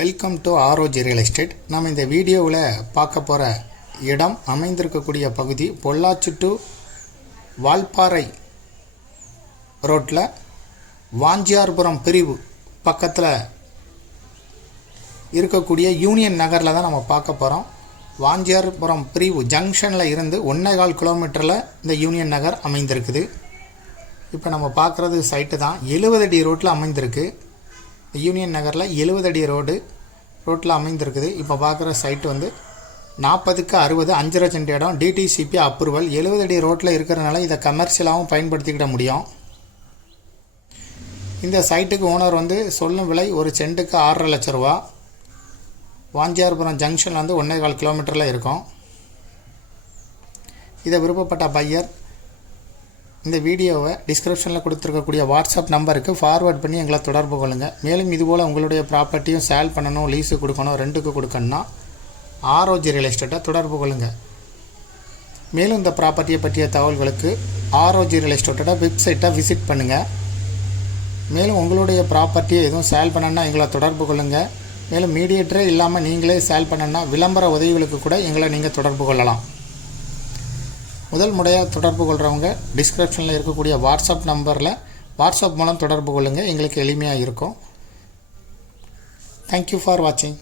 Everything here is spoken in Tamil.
Welcome to ROG real estate. நம்ம இந்த வீடியோவில் பார்க்க போகிற இடம் அமைந்திருக்கக்கூடிய பகுதி பொள்ளாச்சி டு வால்பாறை ரோட்டில் வாஞ்சியார்புரம் பிரிவு பக்கத்தில் இருக்கக்கூடிய யூனியன் நகரில் தான் நம்ம பார்க்க போகிறோம். வாஞ்சியார்புரம் பிரிவு ஜங்ஷனில் இருந்து 1.25 கிலோமீட்டரில் இந்த யூனியன் நகர் அமைந்திருக்குது. இப்போ நம்ம பார்க்குறது சைட்டு தான். 70 அடி ரோட்டில் அமைந்திருக்கு. யூனியன் நகரில் 70 அடி ரோட்டில் அமைந்திருக்குது. இப்போ பார்க்குற சைட்டு வந்து 40க்கு 60 5 சென்ட் இடம், டிடிசிபி அப்ரூவல். 70 அடி ரோட்டில் இருக்கிறதுனால இதை கமர்ஷியலாகவும் பயன்படுத்திக்கிட முடியும். இந்த சைட்டுக்கு ஓனர் வந்து சொல்லும் விலை ஒரு சென்ட்டுக்கு 6.5 லட்ச ரூபா. வாஞ்சியார்புரம் ஜங்ஷனில் வந்து 1.25 கிலோமீட்டரில் இருக்கும். இதை விருப்பப்பட்ட பையர் இந்த வீடியோவை டிஸ்கிரிப்ஷனில் கொடுத்துருக்கக்கூடிய வாட்ஸ்அப் நம்பருக்கு ஃபார்வேர்ட் பண்ணி எங்களை தொடர்பு கொள்ளுங்கள். மேலும் இதுபோல் உங்களுடைய ப்ராப்பர்ட்டியும் சேல் பண்ணணும், லீஸு கொடுக்கணும், ரெண்டுக்கு கொடுக்கணும்னா ஆர்ஓஜி ரியல் எஸ்டேட்டை தொடர்பு கொள்ளுங்கள். மேலும் இந்த ப்ராப்பர்ட்டியை பற்றிய தகவல்களுக்கு ஆர்ஓஜி ரியல் எஸ்டேட்டோட வெப்சைட்டை விசிட் பண்ணுங்கள். மேலும் உங்களுடைய ப்ராப்பர்ட்டியை எதுவும் சேல் பண்ணணுன்னா எங்களை தொடர்பு கொள்ளுங்கள். மேலும் மீடியேட்டரே இல்லாமல் நீங்களே சேல் பண்ணணுன்னா விளம்பர உதவிகளுக்கு கூட எங்களை நீங்கள் தொடர்பு கொள்ளலாம். முதல் முறையாக தொடர்பு கொள்கிறவங்க டிஸ்கிரிப்ஷனில் இருக்கக்கூடிய வாட்ஸ்அப் நம்பரில் வாட்ஸ்அப் மூலம் தொடர்பு கொள்ளுங்கள். எங்களுக்கு எளிமையாக இருக்கும். தேங்க்யூ ஃபார் வாட்சிங்.